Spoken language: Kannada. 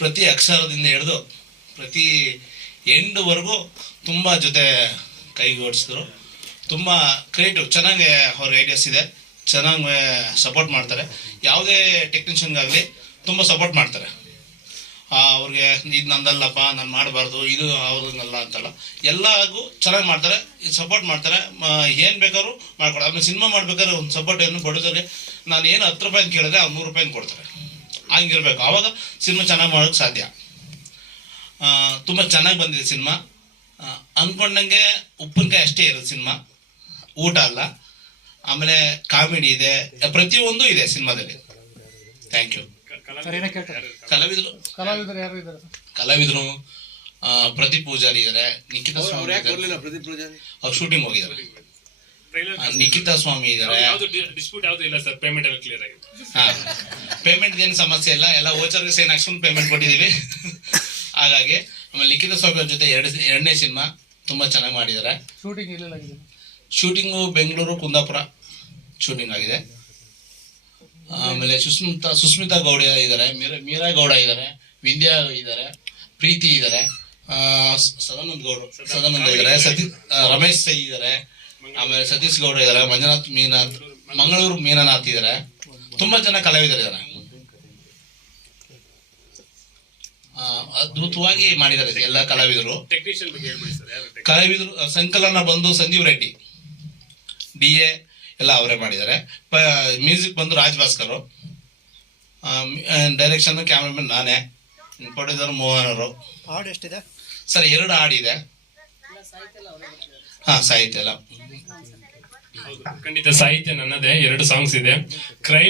ಪ್ರತಿ ಅಕ್ಷರದಿಂದ ಹಿಡಿದು ಪ್ರತಿ ಎಂಡ್ವರೆಗೂ ತುಂಬ ಜೊತೆ ಕೈಗೂಡಿಸಿದ್ರು. ತುಂಬ ಕ್ರಿಯೇಟಿವ್ ಚೆನ್ನಾಗಿ ಅವ್ರ ಐಡಿಯಾಸ್ ಇದೆ. ಚೆನ್ನಾಗಿ ಸಪೋರ್ಟ್ ಮಾಡ್ತಾರೆ. ಯಾವುದೇ ಟೆಕ್ನಿಷಿಯನ್ಗಾಗಲಿ ತುಂಬ ಸಪೋರ್ಟ್ ಮಾಡ್ತಾರೆ. ಅವ್ರಿಗೆ ಇದು ನಂದಲ್ಲಪ್ಪ, ನಾನು ಮಾಡಬಾರ್ದು, ಇದು ಅವ್ರನ್ನಲ್ಲ ಅಂತಲ್ಲ. ಎಲ್ಲಾಗೂ ಚೆನ್ನಾಗಿ ಮಾಡ್ತಾರೆ ಸಪೋರ್ಟ್ ಮಾಡ್ತಾರೆ. ಏನು ಬೇಕಾದ್ರೂ ಮಾಡ್ಕೊಡ್ತಾರೆ. ಆಮೇಲೆ ಸಿನಿಮಾ ಮಾಡ್ಬೇಕಾದ್ರೆ ಒಂದು ಸಪೋರ್ಟ್ ಏನು ಪ್ರೊಡ್ಯೂಸರ್ಗೆ ನಾನು ಏನು ಹತ್ತು ರೂಪಾಯಿ ಕೇಳಿದ್ರೆ ಅವ್ರು ನೂರು ರೂಪಾಯಿ ಕೊಡ್ತಾರೆ. ಹಂಗಿರ್ಬೇಕು. ಆವಾಗ ಸಿನಿಮಾ ಚೆನ್ನಾಗಿ ಮಾಡೋಕ್ಕೆ ಸಾಧ್ಯ. ತುಂಬ ಚೆನ್ನಾಗಿ ಬಂದಿದೆ ಸಿನಿಮಾ. ಅಂದ್ಕೊಂಡಂಗೆ ಉಪ್ಪಿನಕಾಯಿ ಅಷ್ಟೇ ಇರೋದು ಸಿನಿಮಾ. ಊಟ ಅಲ್ಲ. ಆಮೇಲೆ ಕಾಮಿಡಿ ಇದೆ. ಪ್ರತಿಯೊಂದು ಇದೆ ಸಿನಿಮಾದಲ್ಲಿ. ಥ್ಯಾಂಕ್ ಯು ಕಲಾವಿದರು ಕಲಾವಿದರು. ಯಾರು ಇದ್ದಾರೆ ಸರ್? ಕಲಾವಿದರು ಆ, ಪ್ರದೀಪ್ ಪೂಜಾರಿ ಇದ್ದಾರೆ ನಿಖಿತ ಸ್ವಾಮಿ ಅವ್ರು ಶೂಟಿಂಗ್ ಹೋಗಿದ್ದಾರೆ. ನಿಖಿತಾ ಸ್ವಾಮಿ ಇದ್ದಾರೆ ಯಾವ್ದು ಡಿಸ್ಪ್ಯೂಟ್ ಯಾವ್ದು ಇಲ್ಲ ಸರ್ ಪೇಮೆಂಟ್ ಎಲ್ಲ ಕ್ಲಿಯರ್ ಆಗಿದೆ. ಪೇಮೆಂಟ್ ಏನು ಸಮಸ್ಯೆ ಇಲ್ಲ ಎಲ್ಲ ಓಚರ್ಗೆ ಸೈನ್ ಹಾಕ್ಸ್ಕೊಂಡು ಪೇಮೆಂಟ್ ಕೊಟ್ಟಿದ್ದೀವಿ ಹಾಗಾಗಿ ಆಮೇಲೆ ನಿಖಿತಾ ಸ್ವಾಮಿ ಅವ್ರ ಜೊತೆ ಎರಡು ಎರಡನೇ ಸಿನಿಮಾ ತುಂಬಾ ಚೆನ್ನಾಗಿ ಮಾಡಿದ್ದಾರೆ shooting shooting Bengaluru Kundapura shooting ಆಗಿದೆ. ಆಮೇಲೆ ಸುಸ್ಮಿತಾ ಸುಸ್ಮಿತಾ ಗೌಡ ಇದ್ದಾರೆ ಮೀರಾ ಮೀರಾ ಗೌಡ ಇದ್ದಾರೆ ವಿಂದ್ಯಾ ಇದ್ದಾರೆ ಪ್ರೀತಿ ಇದ್ದಾರೆ ಸದಾನಂದ ಗೌಡ ಸದಾನಂದ ಇದ್ದಾರೆ ಸತಿ ರಮೇಶ್ ಸೈ ಇದ್ದಾರೆ ಆಮೇಲೆ ಸತೀಶ್ ಗೌಡ ಇದ್ದಾರೆ ಮಂಜುನಾಥ್ ಮೀನಾಥ್ ಮಂಗಳೂರು ಮೀನನಾಥ್ ಇದ್ದಾರೆ ತುಂಬಾ ಜನ ಕಲಾವಿದರಿದ್ದಾರೆ ಆ, ಅದ್ಭುತವಾಗಿ ಮಾಡಿದ್ದಾರೆ ಎಲ್ಲ ಕಲಾವಿದರು. ಟೆಕ್ನಿಷಿಯನ್ ಬಗ್ಗೆ ಸರ್ ಕಲಾವಿದರು ಸಂಕಲನ ಬಂದು ಸಂಜೀವ್ ರೆಡ್ಡಿ ಡಿ ಎ ಎಲ್ಲ ಅವರೇ ಮಾಡಿದ್ದಾರೆ. ಮ್ಯೂಸಿಕ್ ಬಂದು ರಾಜ್ ಭಾಸ್ಕರ್ ಡೈರೆಕ್ಷನ್ ಕ್ಯಾಮ್ರಾಮನ್ ನಾನೇ. ಪ್ರೊಡ್ಯೂಸರ್ ಮೋಹನ್ ಅವರು ಹಾಡು ಎಷ್ಟಿದೆ? ಸರ್ ಎರಡು ಹಾಡಿದೆ ಹಾ ಸಾಹಿತ್ಯ ಹೌದು ಖಂಡಿತ ಸಾಹಿತ್ಯ ನನ್ನದೇ ಎರಡು ಸಾಂಗ್ಸ್ ಇದೆ. ಕ್ರೈಮ್